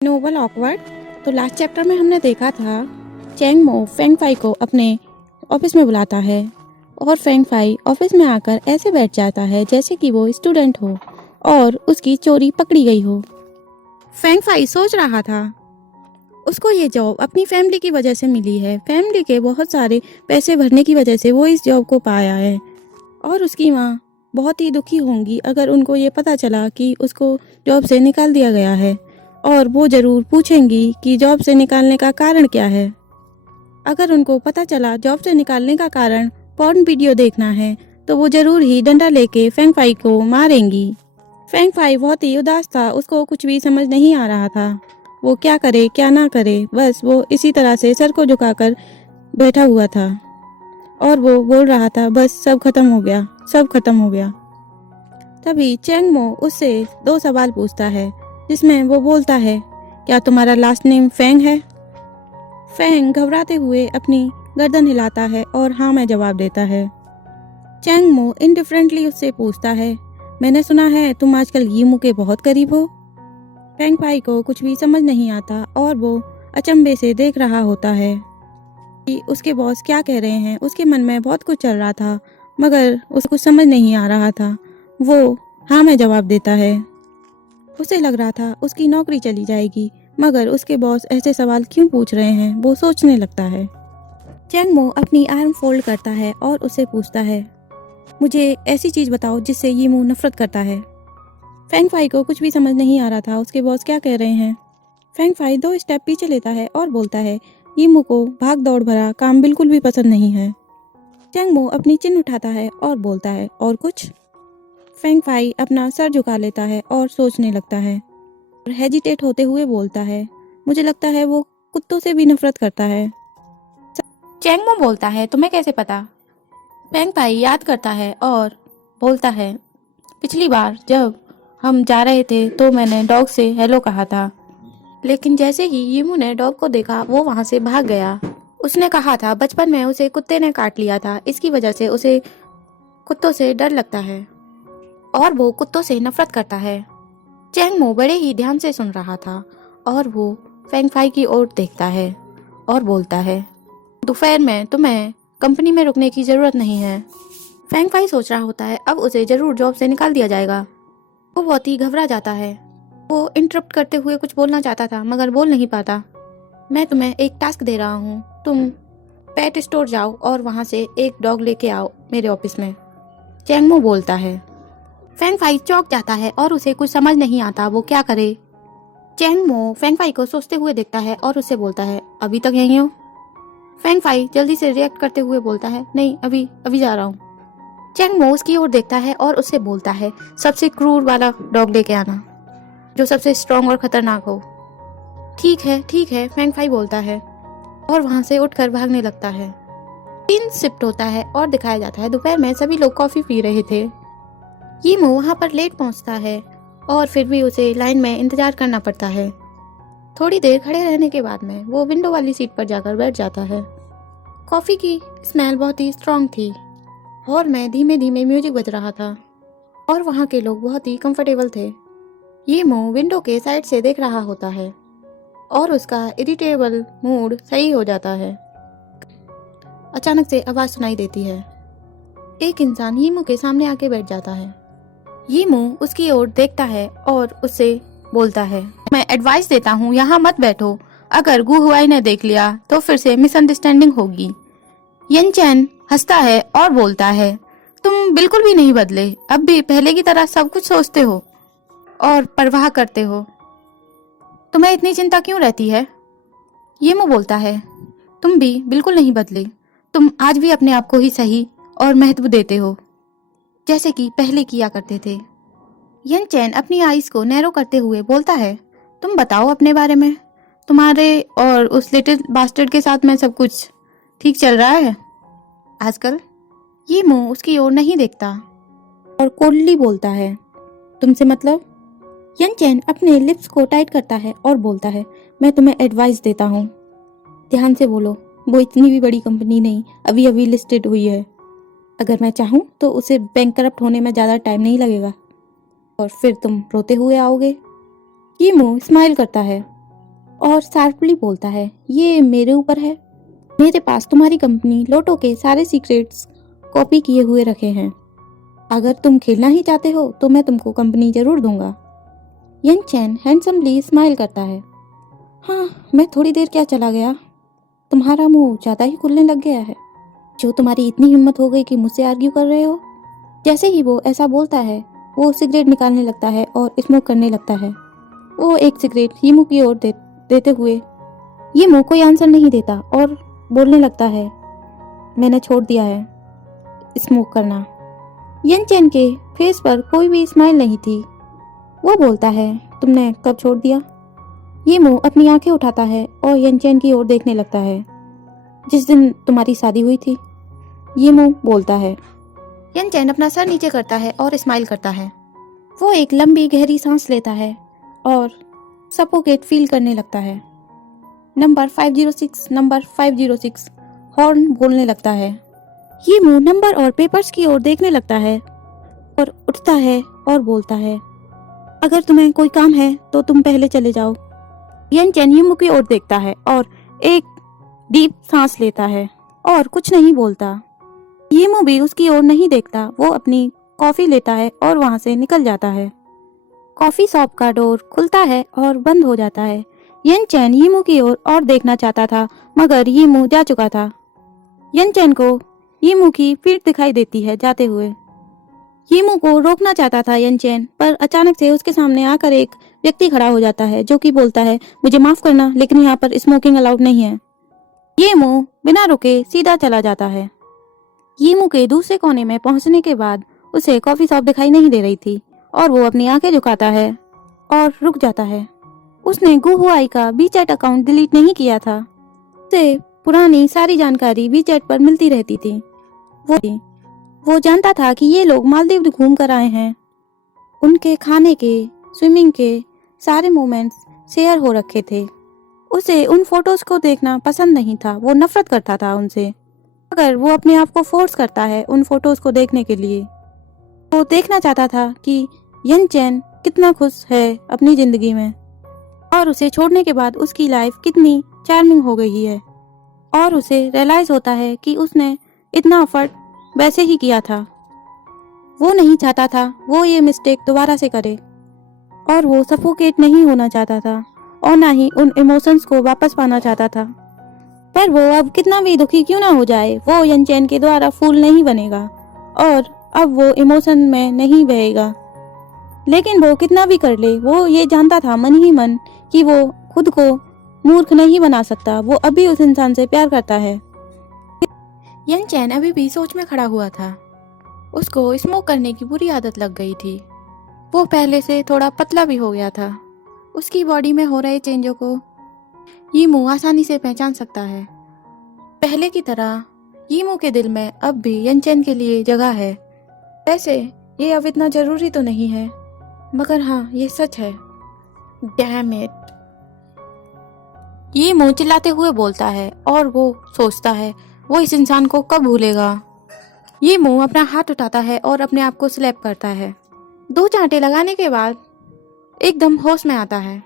Nobel awkward. तो last chapter में हमने देखा था चैंग मो फेंग फाई को अपने ऑफिस में बुलाता है और फेंग फाई ऑफिस में आकर ऐसे बैठ जाता है जैसे कि वो स्टूडेंट हो और उसकी चोरी पकड़ी गई हो। फेंग फाई सोच रहा था उसको ये जॉब अपनी फैमिली की वजह से मिली है, फैमिली के बहुत सारे पैसे भरने की वजह से वो इस जॉब को पाया है और उसकी माँ बहुत ही दुखी होंगी अगर उनको ये पता चला कि उसको जॉब से निकाल दिया गया है, और वो ज़रूर पूछेंगी कि जॉब से निकालने का कारण क्या है। अगर उनको पता चला जॉब से निकालने का कारण पॉर्न वीडियो देखना है तो वो ज़रूर ही डंडा लेके फेंग फाई को मारेंगी। फेंग फाई बहुत ही उदास था, उसको कुछ भी समझ नहीं आ रहा था वो क्या करे क्या ना करे, बस वो इसी तरह से सर को झुकाकर बैठा हुआ था और वो बोल रहा था बस सब खत्म हो गया, सब खत्म हो गया। तभी चैंग मो उससे 2 सवाल पूछता है जिसमें वो बोलता है क्या तुम्हारा लास्ट नेम फेंग है। फेंग घबराते हुए अपनी गर्दन हिलाता है और हाँ मैं जवाब देता है। चैंग मो इनडिफरेंटली उससे पूछता है मैंने सुना है तुम आजकल यीमू के बहुत करीब हो। फेंग फाई को कुछ भी समझ नहीं आता और वो अचंभे से देख रहा होता है कि उसके बॉस क्या कह रहे हैं। उसके मन में बहुत कुछ चल रहा था मगर उसे कुछ समझ नहीं आ रहा था। वो हाँ मैं जवाब देता है। उसे लग रहा था उसकी नौकरी चली जाएगी मगर उसके बॉस ऐसे सवाल क्यों पूछ रहे हैं, वो सोचने लगता है। चैंग मो अपनी आर्म फोल्ड करता है और उसे पूछता है मुझे ऐसी चीज़ बताओ जिससे यीमू नफरत करता है। फेंग फाई को कुछ भी समझ नहीं आ रहा था उसके बॉस क्या कह रहे हैं। फेंग फाई 2 स्टेप पीछे लेता है और बोलता है यीमू को भाग दौड़ भरा काम बिल्कुल भी पसंद नहीं है। चैंग मो अपनी चिन उठाता है और बोलता है और कुछ। फेंग फाई अपना सर झुका लेता है और सोचने लगता है और हेजिटेट होते हुए बोलता है मुझे लगता है वो कुत्तों से भी नफरत करता है। चैंग मो बोलता है तुम्हें कैसे पता। फेंग फाई याद करता है और बोलता है पिछली बार जब हम जा रहे थे तो मैंने डॉग से हेलो कहा था, लेकिन जैसे ही यीमू ने डॉग को देखा वो वहां से भाग गया। उसने कहा था बचपन में उसे कुत्ते ने काट लिया था, इसकी वजह से उसे कुत्तों से डर लगता है और वो कुत्तों से नफरत करता है। चैंग मो बड़े ही ध्यान से सुन रहा था और वो फेंग फाई की ओर देखता है और बोलता है दोपहर में तुम्हें कंपनी में रुकने की जरूरत नहीं है। फेंग फाई सोच रहा होता है अब उसे जरूर जॉब से निकाल दिया जाएगा। वो बहुत ही घबरा जाता है। वो इंटरप्ट करते हुए कुछ बोलना चाहता था मगर बोल नहीं पाता। मैं तुम्हें एक टास्क दे रहा हूँ, तुम पेट स्टोर जाओ और वहाँ से एक डॉग लेके आओ मेरे ऑफिस में। चैंग मो बोलता है। फेंग फाई चौंक जाता है और उसे कुछ समझ नहीं आता वो क्या करे। चैंग मो फेंग फाई को सोचते हुए देखता है और उससे बोलता है अभी तक यहीं हो। फेंग फाई जल्दी से रिएक्ट करते हुए बोलता है नहीं अभी अभी जा रहा हूँ। चैंग मो उसकी ओर देखता है और उससे बोलता है सबसे क्रूर वाला डॉग लेके आना जो सबसे स्ट्रांग और खतरनाक हो। ठीक है फेंग फाई बोलता है और वहां से उठकर भागने लगता है। 3 शिफ्ट होता है और दिखाया जाता है दोपहर में सभी लोग कॉफी पी रहे थे। यीमू वहां पर लेट पहुंचता है और फिर भी उसे लाइन में इंतजार करना पड़ता है। थोड़ी देर खड़े रहने के बाद में वो विंडो वाली सीट पर जाकर बैठ जाता है। कॉफी की स्मेल बहुत ही स्ट्रांग थी। हॉल में धीमे धीमे म्यूजिक बज रहा था और वहाँ के लोग बहुत ही कंफर्टेबल थे। यीमू विंडो के साइड से देख रहा होता है और उसका इरिटेबल मूड सही हो जाता है। अचानक से आवाज सुनाई देती है। एक इंसान यीमू के सामने आके बैठ जाता है। यीमू उसकी ओर देखता है और उससे बोलता है मैं एडवाइस देता हूँ यहाँ मत बैठो, अगर गु हुआई ने देख लिया तो फिर से मिसअंडरस्टैंडिंग होगी। यन चैन हंसता है और बोलता है तुम बिल्कुल भी नहीं बदले, अब भी पहले की तरह सब कुछ सोचते हो और परवाह करते हो, तुम्हें इतनी चिंता क्यों रहती है। यीमू बोलता है तुम भी बिल्कुल नहीं बदले, तुम आज भी अपने आप को ही सही और महत्व देते हो जैसे कि पहले किया करते थे। यन चैन अपनी आईज को नैरो करते हुए बोलता है तुम बताओ अपने बारे में, तुम्हारे और उस लिटिल बास्टर्ड के साथ में सब कुछ ठीक चल रहा है आजकल। यीमू उसकी ओर नहीं देखता और कोल्डली बोलता है तुमसे मतलब। यन चैन अपने लिप्स को टाइट करता है और बोलता है मैं तुम्हें एडवाइस देता हूँ, ध्यान से बोलो, वो इतनी भी बड़ी कंपनी नहीं, अभी अभी लिस्टेड हुई है, अगर मैं चाहूँ तो उसे बैंकरप्ट होने में ज़्यादा टाइम नहीं लगेगा और फिर तुम रोते हुए आओगे। यीमू स्माइल करता है और शार्पली बोलता है, ये मेरे ऊपर है। मेरे पास तुम्हारी कंपनी लोटो के सारे सीक्रेट्स कॉपी किए हुए रखे हैं। अगर तुम खेलना ही चाहते हो तो मैं तुमको कंपनी जरूर दूंगा। यन चैन हैंडसमली स्माइल करता है। हाँ, मैं थोड़ी देर क्या चला गया, तुम्हारा मुंह ज़्यादा ही खुलने लग गया है। जो तुम्हारी इतनी हिम्मत हो गई कि मुझसे आर्ग्यू कर रहे हो। जैसे ही वो ऐसा बोलता है वो सिगरेट निकालने लगता है और स्मोक करने लगता है। वो एक सिगरेट यीमू की ओर देते हुए यीमू कोई आंसर नहीं देता और बोलने लगता है, मैंने छोड़ दिया है स्मोक करना। यन चैन के फेस पर कोई भी स्माइल नहीं थी। वो बोलता है, तुमने कब छोड़ दिया? यीमू अपनी आंखें उठाता है और यन चैन की ओर देखने लगता है। जिस दिन तुम्हारी शादी हुई थी, यीमू बोलता है। यन चैन अपना सर नीचे करता है और स्माइल करता है। वो एक लंबी गहरी सांस लेता है और सफोकेट फील करने लगता है। नंबर 506, नंबर 506 हॉर्न बोलने लगता है। यीमू नंबर और पेपर्स की ओर देखने लगता है और उठता है और बोलता है, अगर तुम्हें कोई काम है तो तुम पहले चले जाओ। यन चैन यीमू की ओर देखता है और एक डीप सांस लेता है और कुछ नहीं बोलता। यीमू भी उसकी ओर नहीं देखता। वो अपनी कॉफी लेता है और वहां से निकल जाता है। कॉफी शॉप का डोर खुलता है और बंद हो जाता है। यन चैन यीमू की ओर और देखना चाहता था मगर यीमू जा चुका था। यन चैन को यीमू की पीठ दिखाई देती है जाते हुए। यीमू को रोकना चाहता था यन चैन, पर अचानक से उसके सामने आकर एक व्यक्ति खड़ा हो जाता है जो कि बोलता है, मुझे माफ करना लेकिन यहाँ पर स्मोकिंग अलाउड नहीं है। यीमू बिना रुके सीधा चला जाता है। यीमू के दूसरे कोने में पहुंचने के बाद उसे कॉफी शॉप दिखाई नहीं दे रही थी और वो अपनी आंखें झुकाता है और रुक जाता है। उसने गुहुआई का वीचैट अकाउंट डिलीट नहीं किया था। उसे पुरानी सारी जानकारी वीचैट पर मिलती रहती थी। वो जानता था कि ये लोग मालदीव घूम कर आए हैं। उनके खाने के, स्विमिंग के सारे मोमेंट्स शेयर हो रखे थे। उसे उन फोटोज को देखना पसंद नहीं था। वो नफरत करता था उनसे, मगर वो अपने आप को फोर्स करता है उन फोटोज को देखने के लिए। वो देखना चाहता था कि यन चैन कितना खुश है अपनी जिंदगी में और उसे छोड़ने के बाद उसकी लाइफ कितनी चार्मिंग हो गई है। और उसे रियलाइज होता है कि उसने इतना एफर्ट वैसे ही किया था। वो नहीं चाहता था वो ये मिस्टेक दोबारा से करे और वो सफोकेट नहीं होना चाहता था और ना ही उन इमोशंस को वापस पाना चाहता था। पर वो अब कितना भी दुखी क्यों ना हो जाए, वो यन चैन के द्वारा फूल नहीं बनेगा और अब वो इमोशन में नहीं बहेगा। लेकिन वो कितना भी कर ले, वो ये जानता था मन ही मन कि वो खुद को मूर्ख नहीं बना सकता। वो अभी उस इंसान से प्यार करता है। यन चैन अभी भी सोच में खड़ा हुआ था। उसको स्मोक करने की बुरी आदत लग गई थी। वो पहले से थोड़ा पतला भी हो गया था। उसकी बॉडी में हो रहे चेंजों को यीमू आसानी से पहचान सकता है। पहले की तरह यीमू के दिल में अब भी यन चैन के लिए जगह है। वैसे ये अब इतना जरूरी तो नहीं है, मगर हाँ ये सच है। डैम इट, यीमू चिल्लाते हुए बोलता है और वो सोचता है वो इस इंसान को कब भूलेगा। यीमू अपना हाथ उठाता है और अपने आप को स्लैप करता है। 2 चांटे लगाने के बाद एकदम होश में आता है।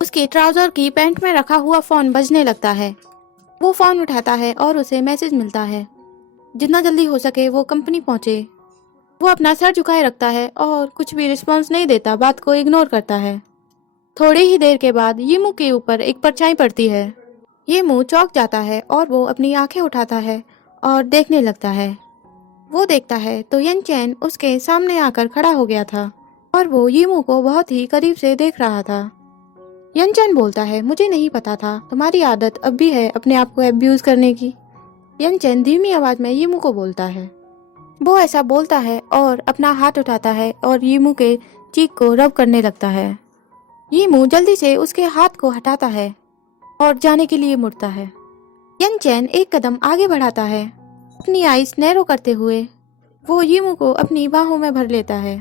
उसके ट्राउजर की पैंट में रखा हुआ फोन बजने लगता है। वो फोन उठाता है और उसे मैसेज मिलता है जितना जल्दी हो सके वो कंपनी पहुंचे। वो अपना सर झुकाए रखता है और कुछ भी रिस्पॉन्स नहीं देता, बात को इग्नोर करता है। थोड़ी ही देर के बाद यीमू के ऊपर एक परछाई पड़ती है। यीमू चौंक जाता है और वो अपनी आंखें उठाता है और देखने लगता है। वो देखता है तो यन चैन उसके सामने आकर खड़ा हो गया था और वो यीमू को बहुत ही करीब से देख रहा था। यन चैन बोलता है, मुझे नहीं पता था तुम्हारी आदत अब भी है अपने आप को अब्यूज करने की। यन चैन धीमी आवाज में यीमू को बोलता है। वो ऐसा बोलता है और अपना हाथ उठाता है और यीमू के चीक को रब करने लगता है। यीमू जल्दी से उसके हाथ को हटाता है और जाने के लिए मुड़ता है। यन चैन एक कदम आगे बढ़ाता है। अपनी आईज नैरो करते हुए वो यीमू को अपनी बाहों में भर लेता है।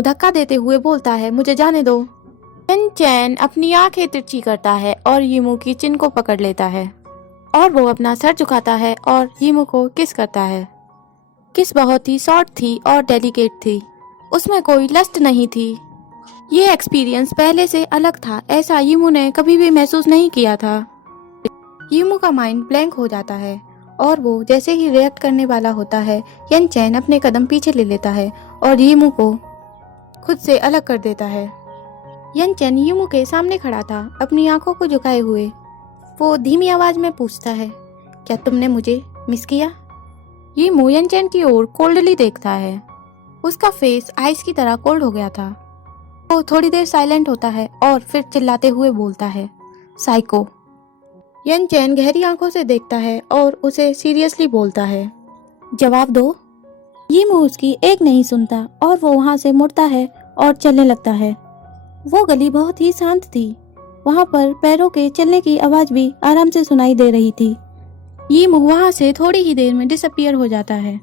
धक्का देते हुए बोलता है, मुझे जाने दो। यन चैन अपनी आंखें तिरछी करता है और यीमू की चिन को पकड़ लेता है और वो अपना सर झुकाता है और यीमू को किस करता है। किस बहुत ही शॉर्ट थी और डेलिकेट थी। उसमें कोई लस्ट नहीं थी ये एक्सपीरियंस पहले से अलग था, ऐसा यीमू ने कभी भी महसूस नहीं किया था। यीमू का माइंड ब्लैंक हो जाता है और वो जैसे ही रिएक्ट करने वाला होता है, यन चैन अपने कदम पीछे ले लेता है और यीमू को खुद से अलग कर देता है। यन चैन यीमू के सामने खड़ा था, अपनी आंखों को झुकाए हुए। वो धीमी आवाज में पूछता है, क्या तुमने मुझे मिस किया? यीमू यन चैन की ओर कोल्डली देखता है। उसका फेस आइस की तरह कोल्ड हो गया था। वो थोड़ी देर साइलेंट होता है और फिर चिल्लाते हुए बोलता है, साइको। यन चैन गहरी आंखों से देखता है और उसे सीरियसली बोलता है, जवाब दो। यीमू उसकी एक नहीं सुनता और वो वहां से मुड़ता है और चलने लगता है। वो गली बहुत ही शांत थी। वहां पर पैरों के चलने की आवाज भी आराम से सुनाई दे रही थी। यीमू वहां से थोड़ी ही देर में डिसअपियर हो जाता है।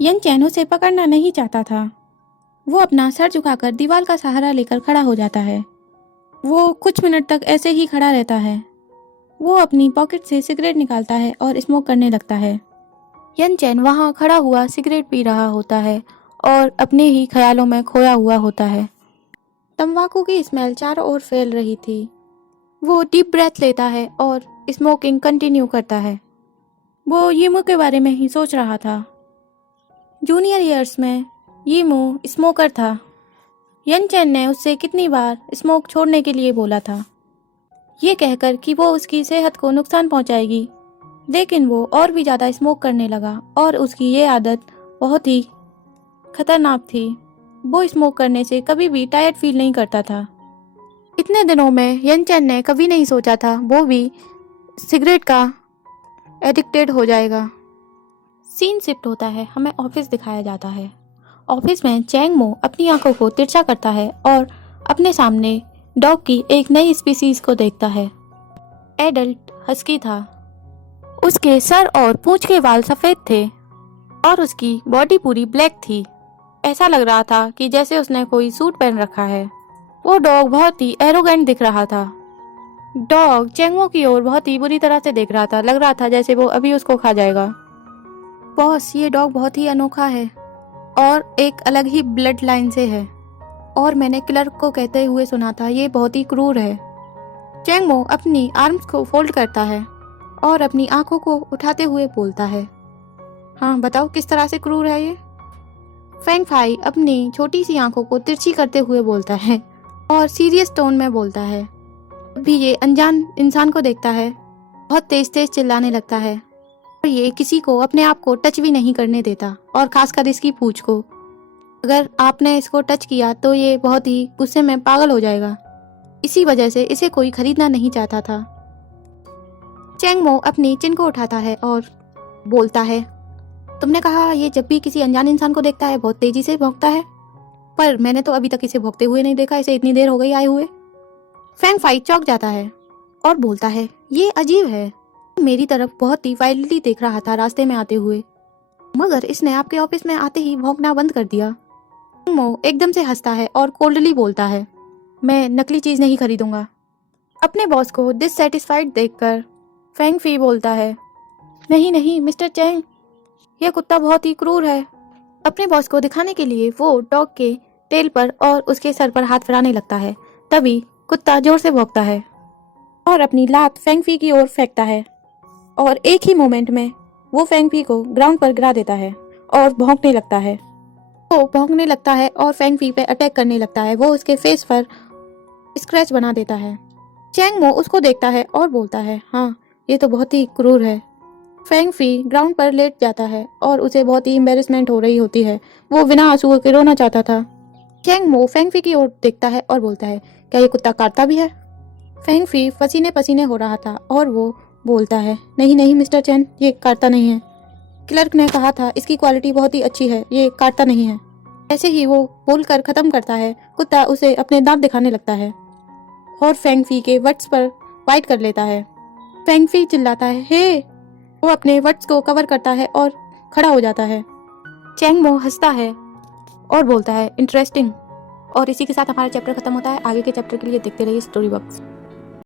यन चैन उसे पकड़ना नहीं चाहता था। वो अपना सर झुकाकर दीवार का सहारा लेकर खड़ा हो जाता है। वो कुछ मिनट तक ऐसे ही खड़ा रहता है। वो अपनी पॉकेट से सिगरेट निकालता है और स्मोक करने लगता है। यन चैन वहां खड़ा हुआ सिगरेट पी रहा होता है और अपने ही ख्यालों में खोया हुआ होता है। तंबाकू की स्मेल चारों ओर फैल रही थी। वो डीप ब्रेथ लेता है और स्मोकिंग कंटिन्यू करता है। वो यीमू के बारे में ही सोच रहा था। जूनियर ईयर्स में यीमू स्मोकर था। यन चैन ने उससे कितनी बार स्मोक छोड़ने के लिए बोला था, ये कहकर कि वो उसकी सेहत को नुकसान पहुंचाएगी, लेकिन वो और भी ज़्यादा स्मोक करने लगा और उसकी ये आदत बहुत ही खतरनाक थी। वो स्मोक करने से कभी भी टायर्ड फील नहीं करता था। इतने दिनों में यन चैन ने कभी नहीं सोचा था वो भी सिगरेट का एडिक्टेड हो जाएगा। सीन शिफ्ट होता है, हमें ऑफिस दिखाया जाता है। ऑफिस में चैंग मो अपनी आंखों को तिरछा करता है और अपने सामने डॉग की एक नई स्पीसीज को देखता है। एडल्ट हस्की था। उसके सर और पूंछ के बाल सफेद थे और उसकी बॉडी पूरी ब्लैक थी। ऐसा लग रहा था कि जैसे उसने कोई सूट पहन रखा है। वो डॉग बहुत ही एरोगेंट दिख रहा था। डॉग चैंगमो की ओर बहुत ही बुरी तरह से देख रहा था। लग रहा था जैसे वो अभी उसको खा जाएगा। बॉस, ये डॉग बहुत ही अनोखा है और एक अलग ही ब्लड लाइन से है, और मैंने क्लर्क को कहते हुए सुना था ये बहुत ही क्रूर है। चैंगमो अपनी आर्म्स को फोल्ड करता है और अपनी आंखों को उठाते हुए बोलता है, हाँ बताओ किस तरह से क्रूर है ये? फेंग फाई अपनी छोटी सी आंखों को तिरछी करते हुए बोलता है और सीरियस टोन में बोलता है। जब भी ये अनजान इंसान को देखता है बहुत तेज तेज चिल्लाने लगता है और ये किसी को अपने आप को टच भी नहीं करने देता, और खासकर इसकी पूंछ को। अगर आपने इसको टच किया तो ये बहुत ही गुस्से में पागल हो जाएगा। इसी वजह से इसे कोई खरीदना नहीं चाहता था। चैंगमो अपनी चिन को उठाता है और बोलता है, तुमने कहा ये जब भी किसी अनजान इंसान को देखता है बहुत तेजी से भौंकता है, पर मैंने तो अभी तक इसे भौंकते हुए नहीं देखा। इसे इतनी देर हो गई आए हुए। फेंग फाई चौंक जाता है और बोलता है, ये अजीब है, मेरी तरफ बहुत ही वाइल्डली देख रहा था रास्ते में आते हुए, मगर इसने आपके ऑफिस में आते ही भौंकना बंद कर दिया। चैंगमो एकदम से हंसता है और कोल्डली बोलता है, मैं नकली चीज नहीं खरीदूंगा। अपने बॉस को डिससैटिस्फाइड देखकर फेंग फी बोलता है, नहीं नहीं मिस्टर चैंग, यह कुत्ता बहुत ही क्रूर है। अपने बॉस को दिखाने के लिए वो डॉग के टेल पर और उसके सर पर हाथ फिराने लगता है। तभी कुत्ता जोर से भौंकता है और अपनी लात फेंग फी की ओर फेंकता है, और एक ही मोमेंट में वो फेंग फी को ग्राउंड पर गिरा देता है और भौंकने लगता है। वो भौंकने लगता है और फेंग फी पे अटैक करने लगता है। वो उसके फेस पर स्क्रैच बना देता है। चैंगमो उसको देखता है और बोलता है, हाँ ये तो बहुत ही क्रूर है। फेंग फी ग्राउंड पर लेट जाता है और उसे बहुत ही एम्बेरसमेंट हो रही होती है। वो बिना आंसुओं के रोना चाहता था। चैंगमो फेंग फी की ओर देखता है और बोलता है, क्या ये कुत्ता काटता भी है? फेंग फी पसीने पसीने हो रहा था और वो बोलता है, नहीं नहीं मिस्टर चैन, ये काटता नहीं है। क्लर्क ने कहा था इसकी क्वालिटी बहुत ही अच्छी है, ये काटता नहीं है। ऐसे ही वो बोलकर खत्म करता है। कुत्ता उसे अपने दांत दिखाने लगता है और फेंग फी के वट्स पर बाइट कर लेता है। फेंग फी चिल्लाता है, हे! वो अपने वट्स को कवर करता है और खड़ा हो जाता है। चैंगमो हंसता है और बोलता है, इंटरेस्टिंग। और इसी के साथ हमारा चैप्टर खत्म होता है। आगे के चैप्टर के लिए देखते रहिए स्टोरी बॉक्स।